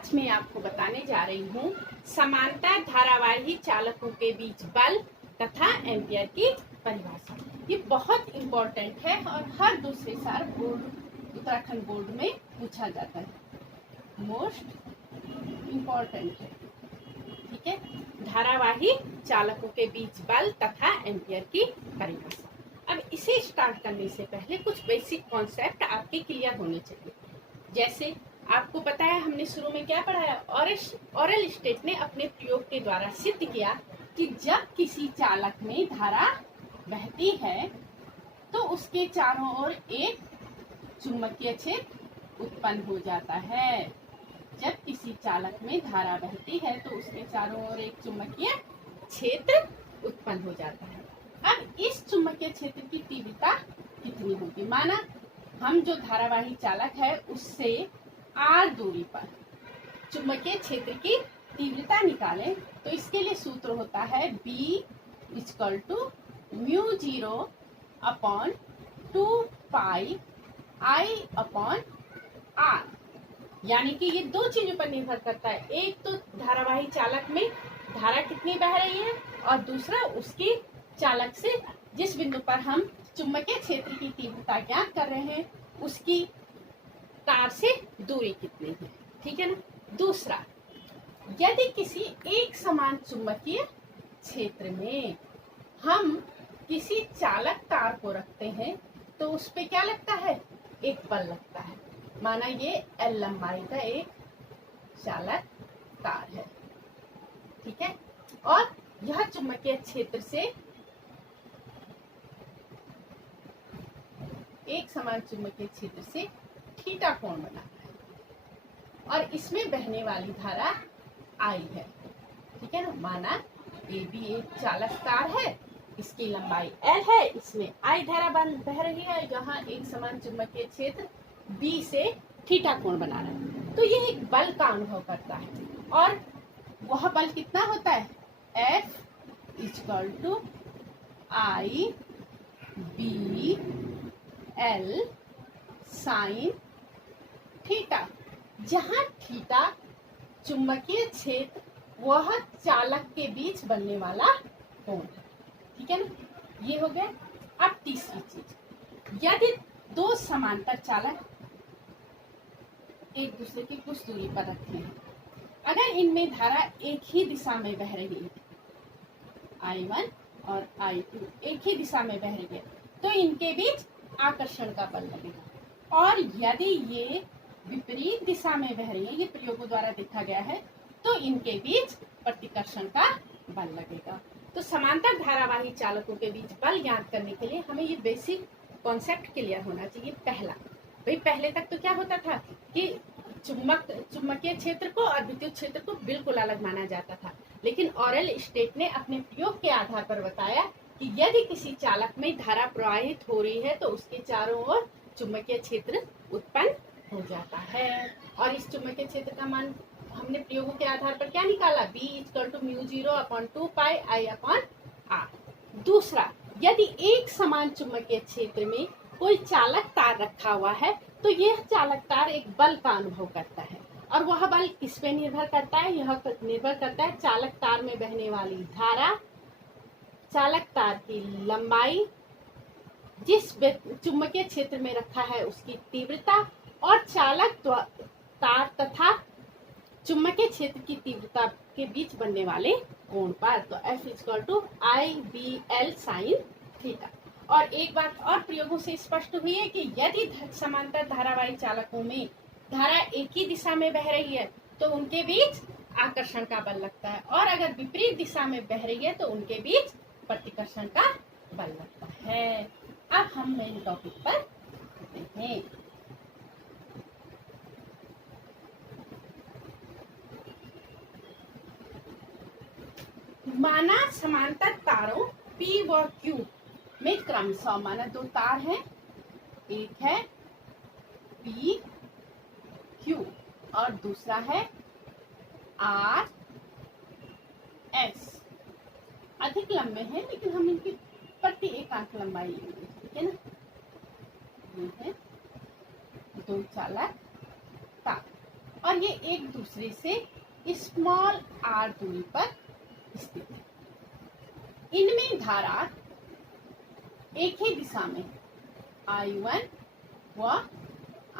आज मैं आपको बताने जा रही हूँ समांतर धारावाही चालकों के बीच बल तथा एम्पियर की परिभाषा। ये बहुत इम्पोर्टेंट है और हर दूसरे साल बोर्ड उत्तराखंड बोर्ड में पूछा जाता है, मोस्ट इम्पोर्टेंट है। ठीक है, धारावाही चालकों के बीच बल तथा एम्पियर की परिभाषा। अब इसे स्टार्ट करने से पहले कुछ बेसिक कॉन्सेप्ट आपके क्लियर होने चाहिए। जैसे आपको पता है, हमने शुरू में क्या पढ़ा है, ऑरल स्टेट ने अपने प्रयोग के द्वारा सिद्ध किया कि जब किसी चालक में धारा बहती है तो उसके चारों ओर एक चुंबकीय क्षेत्र उत्पन्न हो जाता है। जब किसी चालक में धारा बहती है तो उसके चारों ओर एक चुंबकीय क्षेत्र उत्पन्न हो जाता है। अब इस चुंबकीय क्षेत्र की तीव्रता कितनी होगी? माना हम जो धारावाही चालक है उससे r दूरी पर चुंबकीय क्षेत्र की तीव्रता निकालें तो इसके लिए सूत्र होता है B = μ0 अपॉन 2 पाई I/r। यानी कि ये दो चीजों पर निर्भर करता है, एक तो धारावाही चालक में धारा कितनी बह रही है और दूसरा उसके चालक से जिस बिंदु पर हम चुंबकीय क्षेत्र की तीव्रता ज्ञात कर रहे हैं उसकी तार से दूरी कितनी है। ठीक है ना। दूसरा, यदि किसी एक समान चुंबकीय क्षेत्र में हम किसी चालक तार को रखते हैं तो उस पे क्या लगता है? एक बल लगता है। माना ये L लंबाई का एक चालक तार है, ठीक है, और यह चुंबकीय क्षेत्र से एक समान चुंबकीय क्षेत्र से थीटा कोण बनाता है और इसमें बहने वाली धारा I है। ठीक है ना। माना AB एक चालक तार है, इसकी लंबाई L है, इसमें I धारा बह रही है, यहाँ एक समान चुंबकीय क्षेत्र B से थीटा कोण बना रहा है, तो ये एक बल का अनुभव करता है। और वह बल कितना होता है? F = I B L sin theta, जहाँ थीटा चुंबकीय क्षेत्र वह चालक के बीच बनने वाला कोण है। ठीक है ना। ये हो गया। अब तीसरी चीज, यदि दो समांतर चालक एक दूसरे की कुछ दूरी पर रखे हैं, अगर इनमें धारा एक ही दिशा में बह रही है, I1 और I2 एक ही दिशा में बह रही है, तो इनके बीच आकर्षण का बल लगेगा। और यदि ये विपरीत दिशा में बह रही है, ये प्रयोगों द्वारा देखा गया है, तो इनके बीच प्रतिकर्षण का बल लगेगा। तो समांतर धारावाही चालकों के बीच बल ज्ञात करने के लिए हमें ये बेसिक कॉन्सेप्ट क्लियर होना चाहिए। पहला, भाई पहले तक तो क्या होता था कि चुंबकीय क्षेत्र को और विद्युत क्षेत्र को बिल्कुल अलग माना जाता था, लेकिन ऑरल स्टेट ने अपने प्रयोग के आधार पर बताया कि यदि किसी चालक में धारा प्रवाहित हो रही है तो उसके चारों ओर चुंबकीय क्षेत्र उत्पन्न हो जाता है। और इस चुंबकीय क्षेत्र का मान हमने प्रयोगों के आधार पर क्या निकाला? B = μ0 अपॉन 2 पाई I/r। दूसरा, यदि एक समान चुंबकीय क्षेत्र में कोई चालक तार रखा हुआ है तो यह चालक तार एक बल का अनुभव करता है, और वह बल किस पे निर्भर करता है? यह निर्भर करता है चालक तार में बहने वाली धारा, चालक तार की लंबाई, जिस चुंबकीय क्षेत्र में रखा है उसकी तीव्रता, और चालक तार तथा चुंबकीय क्षेत्र की तीव्रता के बीच बनने वाले कोण पर। तो F = IBL sin थीटा। और एक बात और प्रयोगों से स्पष्ट हुई है कि यदि समांतर धारावाही चालकों में धारा एक ही दिशा में बह रही है तो उनके बीच आकर्षण का बल लगता है, और अगर विपरीत दिशा में बह रही है तो उनके बीच प्रतिकर्षण का बल लगता है। अब हम मेन टॉपिक पर आते हैं। माना समांतर तारों P व Q में क्रमशः, माना दो तार हैं, एक है P Q और दूसरा है R S। अधिक लंबे हैं लेकिन हम इनकी प्रति एकांक लंबाई लेंगे। ठीक है ना। ये है दो चालक तार। और ये एक दूसरे से स्मॉल r दूरी पर स्थित है। इनमें धारा एक ही दिशा में I1 व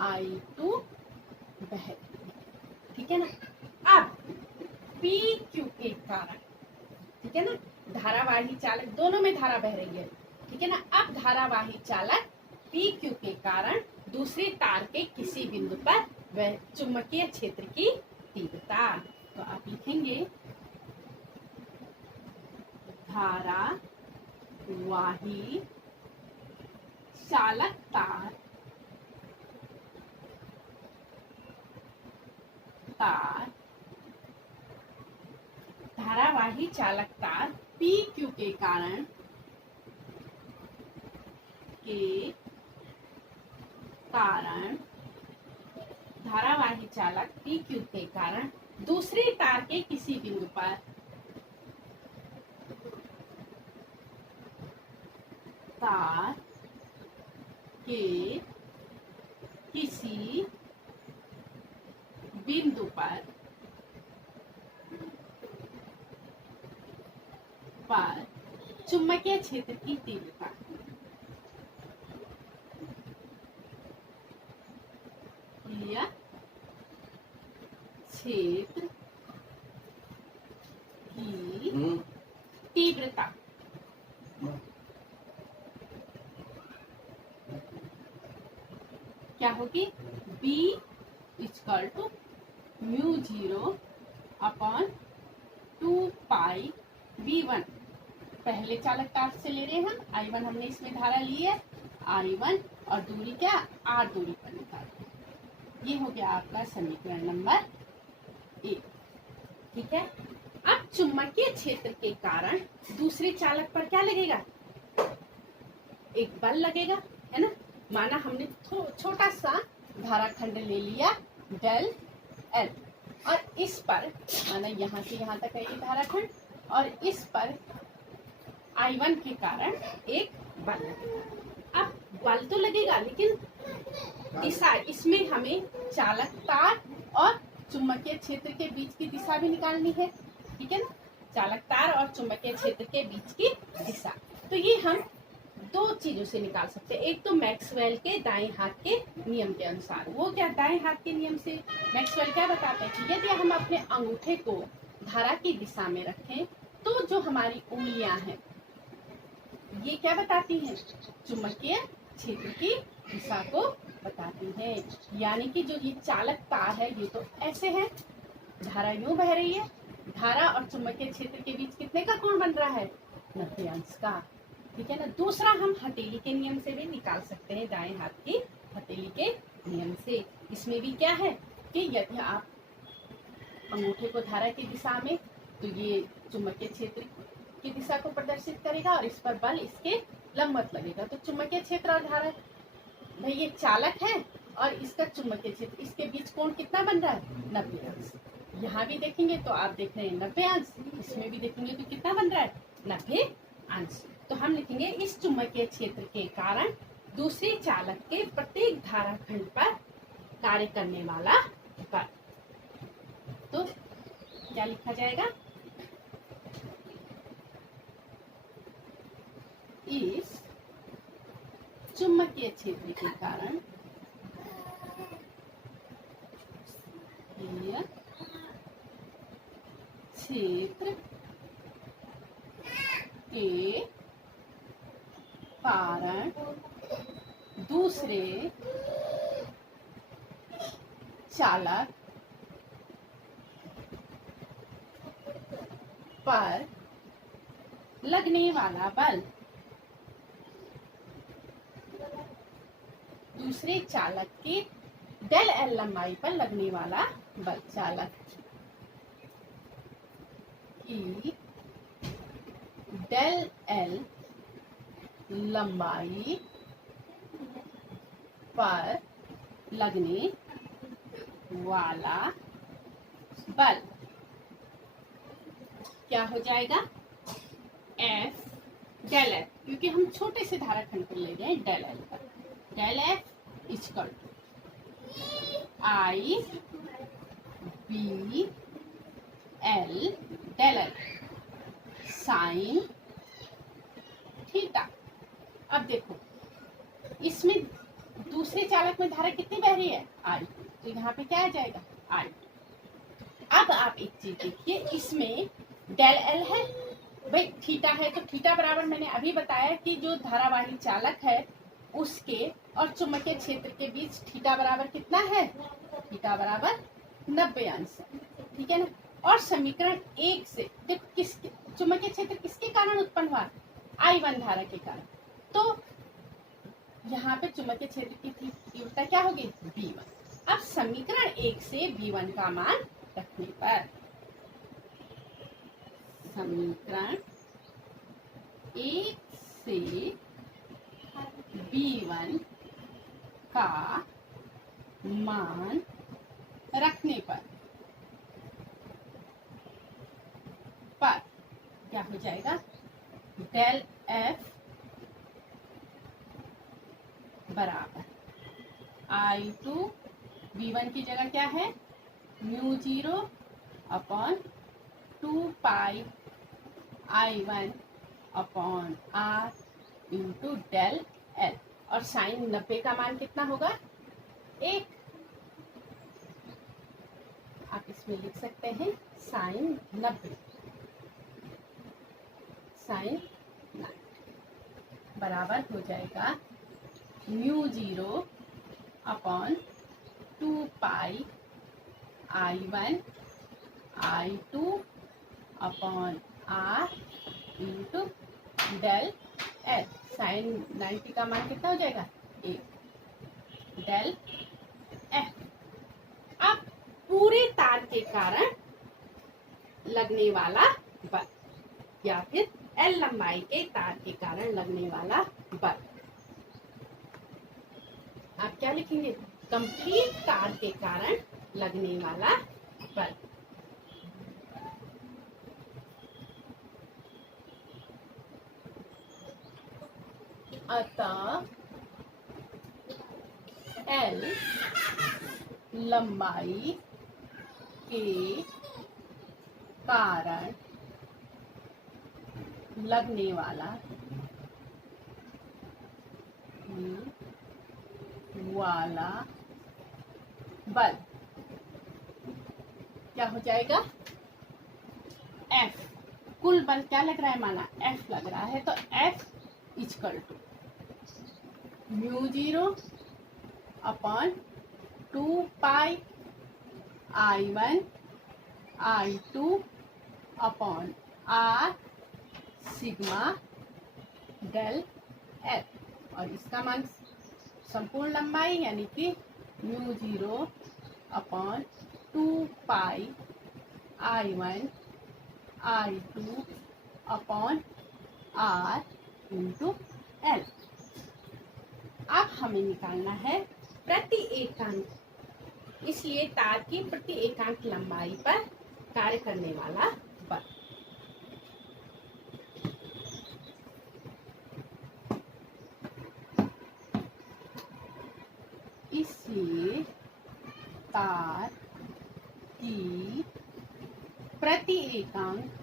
I2 बह रही है, ठीक है ना। अब PQ के कारण, ठीक है ना, धारावाही चालक दोनों में धारा बह रही है, ठीक है ना। अब धारावाही चालक PQ के कारण दूसरे तार के किसी बिंदु पर वह चुंबकीय क्षेत्र की तीव्रता, तो आप लिखेंगे धारावाही चालक तार धारावाही चालक तार PQ के कारण धारावाही चालक PQ के कारण दूसरे तार के किसी बिंदु पर तार के किसी बिंदु पर चुंबकीय क्षेत्र की तीव्रता, क्षेत्र की तीव्रता क्या होगी? B equal to μ0 upon 2 pi V1। पहले चालक तार से ले रहे हैं हम, I1 हमने इसमें धारा ली है, I1 और दूरी क्या, R दूरी पर निकाल। ये हो गया आपका समीकरण नंबर 1, ठीक है। अब चुंबकीय क्षेत्र के कारण दूसरे चालक पर क्या लगेगा? एक बल लगेगा, है ना। माना हमने छोटा सा धाराखंड ले लिया डेल L, और इस पर माना यहाँ से यहाँ तक है ये धाराखंड, और इस पर I1 के कारण एक बल लगेगा। अब बल तो लगेगा, लेकिन दिशा, इसमें हमें चालक तार और चुंबकीय क्षेत्र के बीच की दिशा भी निकालनी है, ठीक है ना। चालक तार और चुंबकीय क्षेत्र के बीच की दिशा, तो ये हम दो चीजों से निकाल सकते हैं। एक तो मैक्सवेल के दाएं हाथ के नियम के अनुसार। वो क्या, दाएं हाथ के नियम से मैक्सवेल क्या बताते हैं कि यदि हम अपने अंगूठे को धारा की दिशा में रखें तो जो हमारी उंगलियां हैं ये क्या बताती हैं? चुंबकीय क्षेत्र की दिशा को बताती हैं। यानी कि जो ये चालक तार है ये तो ऐसे है, धारा यूं बह रही है, धारा और चुंबकीय क्षेत्र के बीच कितने का कोण बन रहा है? 90 अंश का, ठीक है ना। दूसरा हम हथेली के नियम से भी निकाल सकते हैं, दाएं हाथ की हथेली के नियम से। इसमें भी क्या है कि यदि आप अंगूठे को धारा की दिशा में, तो ये चुंबकीय क्षेत्र की दिशा को प्रदर्शित करेगा और इस पर बल इसके लंबवत लगेगा। तो चुंबकीय क्षेत्र और धारा, भाई ये चालक है और इसका चुंबकीय क्षेत्र, इसके बीच कोण कितना बन रहा है? 90 अंश। यहाँ भी देखेंगे तो आप देख रहे हैं 90 अंश, इसमें भी देखेंगे तो कितना बन रहा है? 90 अंश। तो हम लिखेंगे इस चुंबकीय क्षेत्र के कारण दूसरे चालक के प्रत्येक धाराखंड पर कार्य करने वाला बल। तो क्या लिखा जाएगा? इस चुंबकीय क्षेत्र के कारण क्षेत्र के कारण दूसरे चालक पर लगने वाला बल, दूसरे चालक के डेल L लंबाई पर लगने वाला बल, चालक की डेल L लंबाई पर लगने वाला बल क्या हो जाएगा? F डेल F, क्योंकि हम छोटे से धाराखंड पर ले गए डेल L पर। Del F equal to I B L del L sine theta. अब देखो इसमें दूसरे चालक में धारा कितनी बह रही है, आई, तो यहाँ पे क्या आ जाएगा, आई। अब आप एक चीज देखिए, इसमें डेल एल है, भाई थीटा है, तो थीटा बराबर मैंने अभी बताया कि जो धारावाही चालक है उसके और चुंबकीय क्षेत्र के बीच थीटा बराबर कितना है, थीटा बराबर 90 अंश, ठीक है ना। और समीकरण 1 से देखो किसके चुंबकीय क्षेत्र किसके कारण उत्पन्न हुआ, I1 धारा के कारण, तो यहाँ पे चुंबकीय क्षेत्र की तीव्रता क्या होगी, V1। अब समीकरण 1 से V1 का मान रखने पर, समीकरण 1 से V1 का मान रखने पर क्या हो जाएगा, डेल एफ बराबर I2 V1 की जगह क्या है, mu 0 upon 2 pi I1 upon R into del L, और साइन 90 का मान कितना होगा, 1। आप इसमें लिख सकते हैं साइन 90, साइन 90 बराबर हो जाएगा mu 0 upon 2 pi I1 I2 upon R into del L, sine 90 का मान कितना हो जाएगा, 1 डेल एफ। अब पूरे तार के कारण लगने वाला बल, या फिर एल लंबाई के तार के कारण लगने वाला बल, आप क्या लिखेंगे, कंप्लीट तार के कारण लगने वाला बल। अतः एल लंबाई के कारण लगने वाला बल क्या हो जाएगा, एफ। कुल बल क्या लग रहा है, माना एफ लग रहा है, तो F equal to mu 0 upon 2 pi I1 I2 upon R sigma del L, और इसका मान संपूर्ण लंबाई यानी कि mu 0 upon 2 pi I1 I2 upon R into L. अब हमें निकालना है प्रति एकांक, इसलिए तार की प्रति एकांक लंबाई पर कार्य करने वाला बल। इसलिए तार की प्रति एकांक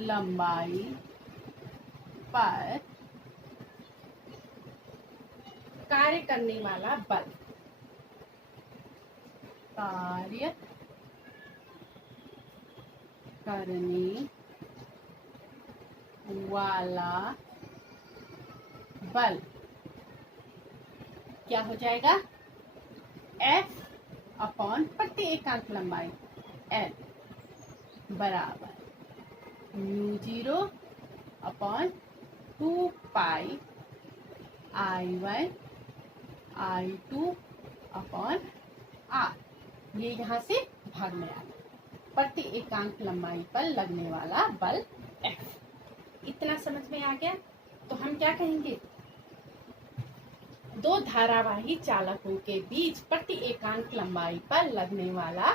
लंबाई पर कार्य करने वाला बल, कार्य करने वाला बल क्या हो जाएगा, F अपॉन प्रति एकांक लंबाई L बराबर mu 0 upon 2 pi I1 I2 upon R, ये यहाँ से भाग में आ गया, प्रति एकांक लंबाई पर लगने वाला बल F। इतना समझ में आ गया, तो हम क्या कहेंगे, दो धारावाही चालकों के बीच प्रति एकांक लंबाई पर लगने वाला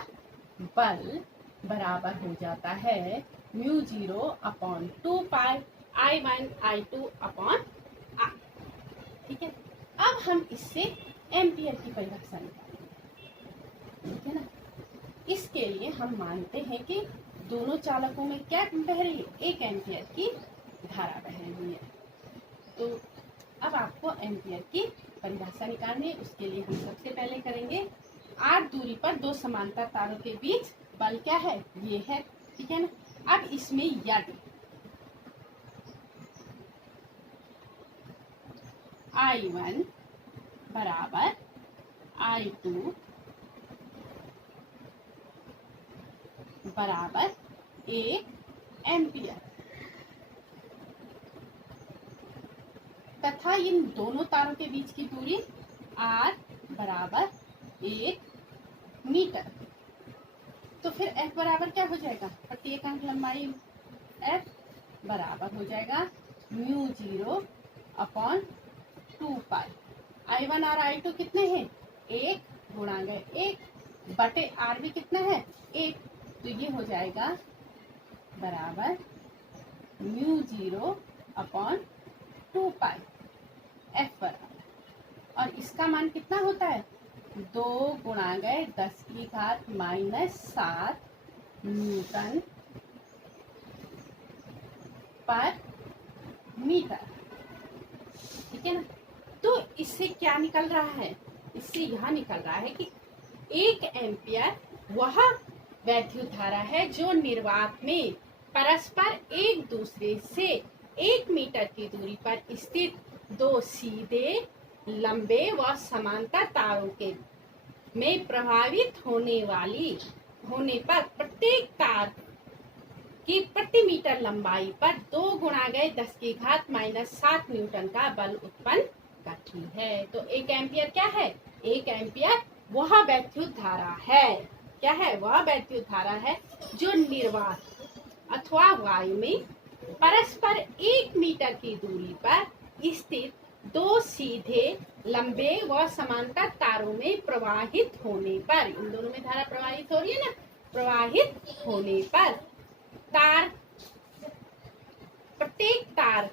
बल बराबर हो जाता है mu 0 upon 2 pi I1 I2 upon R, ठीक है। अब हम इससे एम्पियर की परिभाषा निकालेंगे, ठीक है ना। इसके लिए हम मानते हैं कि दोनों चालकों में क्या बह रही है, 1 एम्पियर की धारा बह रही है। तो अब आपको एम्पियर की परिभाषा निकालनी है। उसके लिए हम सबसे पहले करेंगे r दूरी पर 2 समांतर तारों के बीच बल क्या है, ये है, ठीक है ना। अब इसमें यदि I1 बराबर I2 बराबर 1 एम्पियर तथा इन दोनों तारों के बीच की दूरी r बराबर 1 मीटर, तो फिर F बराबर क्या हो जाएगा, प्रत्येकांक लंबाई F बराबर हो जाएगा μ0 अपॉन 2 पाई। I1 और I2 कितने हैं, 1 गुणा गए 1 बटे R भी कितना है, 1, तो ये हो जाएगा बराबर μ0 अपॉन 2 पाई F बराबर, और इसका मान कितना होता है, 2 गुणा गए 10 की घात -7 न्यूटन पर मीटर, ठीक है ना। तो इससे क्या निकल रहा है, इससे यह निकल रहा है कि 1 एम्पियर वह वैद्युत धारा है जो निर्वात में परस्पर एक दूसरे से 1 मीटर की दूरी पर स्थित 2 सीधे लंबे व समांतर तारों के में प्रभावित होने पर प्रत्येक तार की प्रति मीटर लंबाई पर 2 गुणा गए 10 की घात -7 न्यूटन का बल उत्पन्न करती है। तो 1 एम्पियर क्या है, 1 एम्पियर वह वैद्युत धारा है, क्या है, वह वैद्युत धारा है जो निर्वात अथवा वायु में परस्पर 1 मीटर की दूरी पर स्थित 2 सीधे लंबे व समांतर तारों में प्रवाहित होने पर, इन दोनों में धारा प्रवाहित हो रही है ना, प्रवाहित होने पर प्रत्येक तार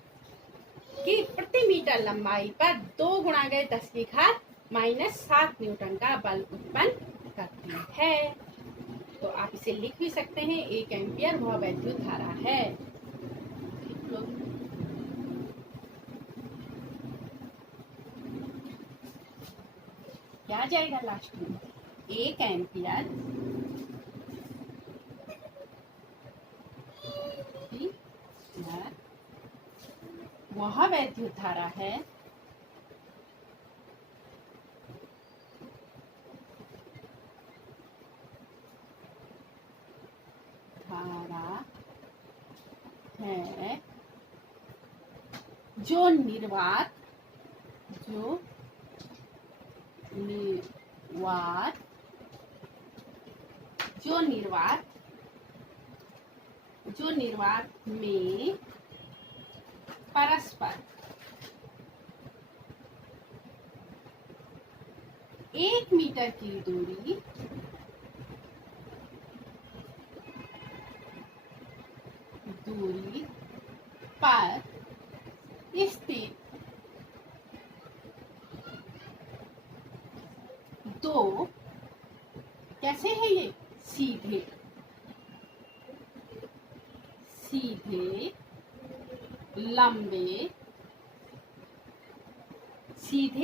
की प्रति मीटर लंबाई पर 2 गुणा गए 10 की घात -7 न्यूटन का बल उत्पन्न करती है। तो आप इसे लिख भी सकते हैं, 1 एम्पियर वह वैद्युत धारा है। क्या आ जाएगा लास्ट में, 1 एम्पियर वह वैद्युत धारा है जो निर्वात में परस्पर 1 मीटर की दूरी पर स्थित 2 कैसे है ये, सीधे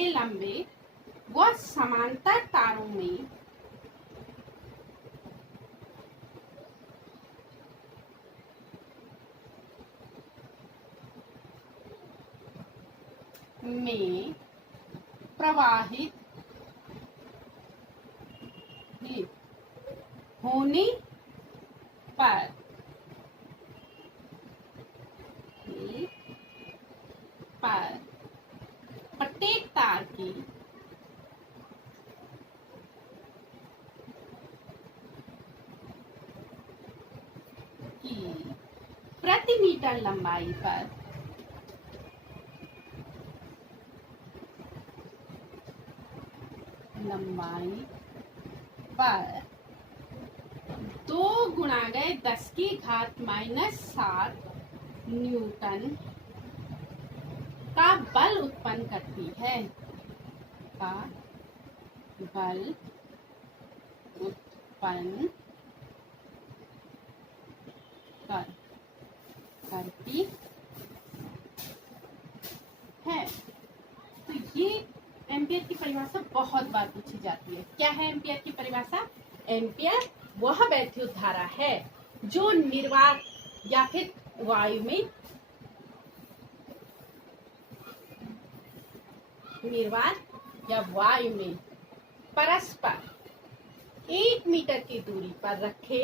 लंबे व समांतर तारों में प्रवाहित होने पर प्रत्येक तार की प्रति मीटर लंबाई पर 2 गुणा गए 10 की घात -7 न्यूटन का बल उत्पन्न करती है। का बल उत्पन्न करती है। तो ये एम्पियर की परिभाषा बहुत बार पूछी जाती है। क्या है एम्पियर की परिभाषा? एम्पियर वह वैद्युत धारा है जो निर्वात या फिर वायु में परस्पर 1 मीटर की दूरी पर रखे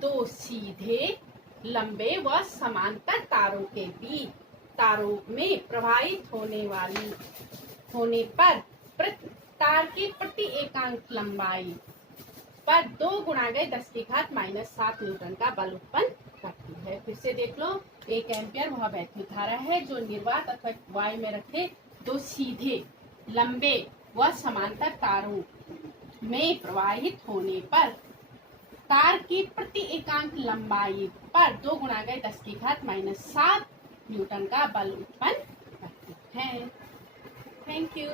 दो सीधे लंबे व समांतर तारों में प्रवाहित होने पर तार की प्रति एकांक लंबाई पर 2 गुणा गए 10⁻⁻7 न्यूटन का बल उत्पन्न करती है। फिर से देख लो, 1 एम्पियर वह वैद्युत धारा है जो निर्वात अथवा वायु में रखे दो सीधे लंबे व समांतर तारों में प्रवाहित होने पर तार की प्रति एकांक लंबाई पर 2 गुणा गए 10⁻⁻7 न्यूटन का बल उत्पन्न करती है। Thank you.